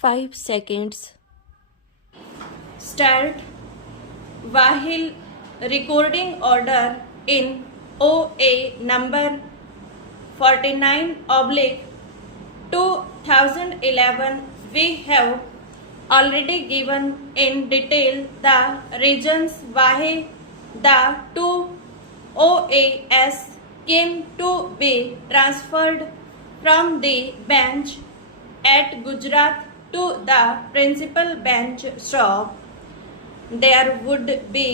5 seconds. Start. While recording order in OA number 49/2011, we have already given in detail the reasons why the two OAS came to be transferred from the bench at Gujarat to the principal bench stop. There would be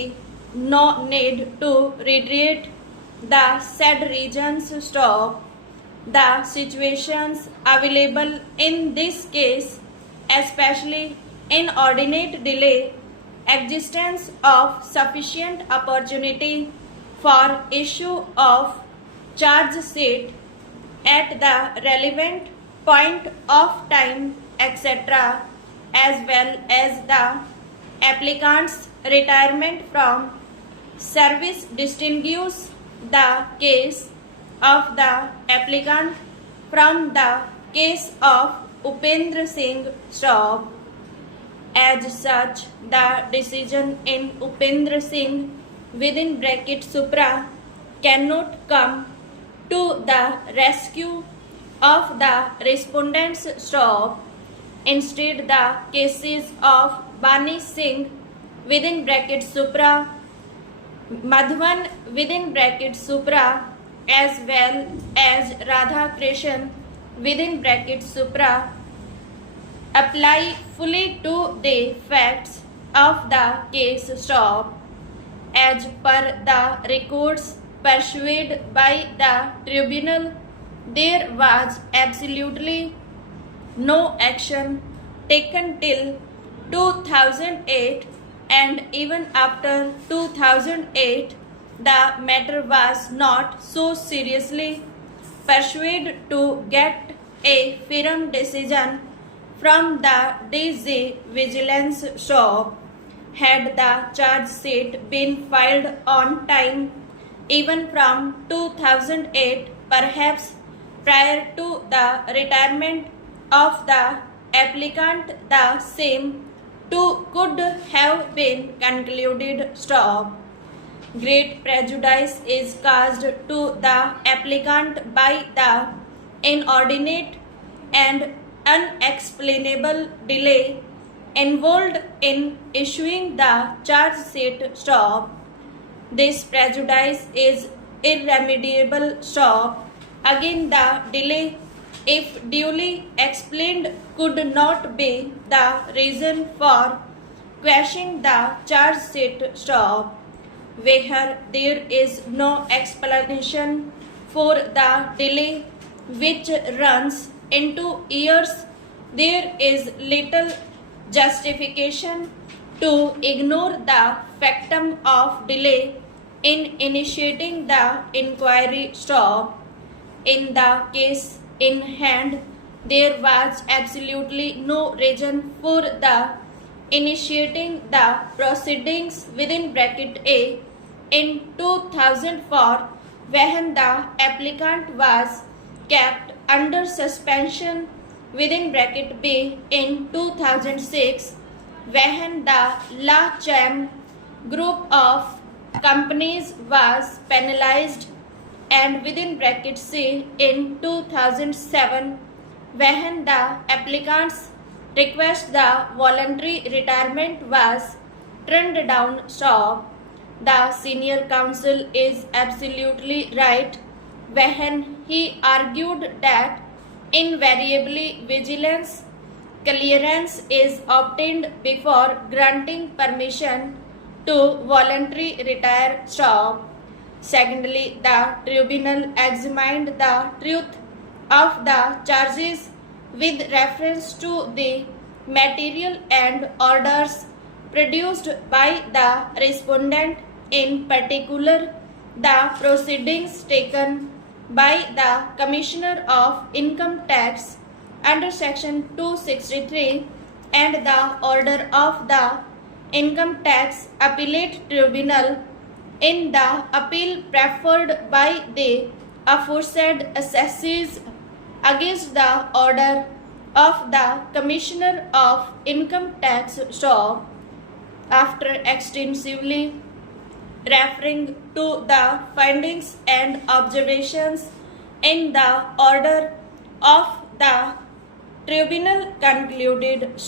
no need to reiterate the said regions stop. The situations available in this case, especially inordinate delay, existence of sufficient opportunity for issue of charge sheet at the relevant point of time, etc., as well as the applicant's retirement from service distinguish the case of the applicant from the case of Upendra Singh stop. As such, the decision in Upendra Singh within bracket Supra cannot come to the rescue of the respondent's stop. Instead, the cases of Bani Singh within bracket Supra, Madhavan within bracket Supra, as well as Radha Krishan within bracket Supra apply fully to the facts of the case stop. As per the records pursued by the tribunal, there was absolutely no action taken till 2008, and even after 2008 the matter was not so seriously pursued to get a firm decision from the DG Vigilance shop. Had the charge sheet been filed on time, even from 2008, perhaps prior to the retirement of the applicant, the same too could have been concluded stop. Great prejudice is caused to the applicant by the inordinate and unexplainable delay involved in issuing the charge sheet stop. This prejudice is irremediable stop. Again, the delay, if duly explained, could not be the reason for quashing the charge sheet stop. Where there is no explanation for the delay which runs into years, there is little justification to ignore the factum of delay in initiating the inquiry stop. In the case in hand, there was absolutely no reason for the initiating the proceedings within bracket A in 2004 when the applicant was kept under suspension within bracket B in 2006 when the La Cham group of companies was penalized, and within bracket C in 2007 when the applicant's request the voluntary retirement was turned down stop. The senior counsel is absolutely right when he argued that invariably vigilance clearance is obtained before granting permission to voluntary retire stop. Secondly, the tribunal examined the truth of the charges with reference to the material and orders produced by the respondent, in particular the proceedings taken by the Commissioner of Income Tax under Section 263 and the order of the Income Tax Appellate Tribunal in the appeal preferred by the aforesaid assessees against the order of the Commissioner of Income Tax shall, after extensively referring to the findings and observations in the order of the tribunal concluded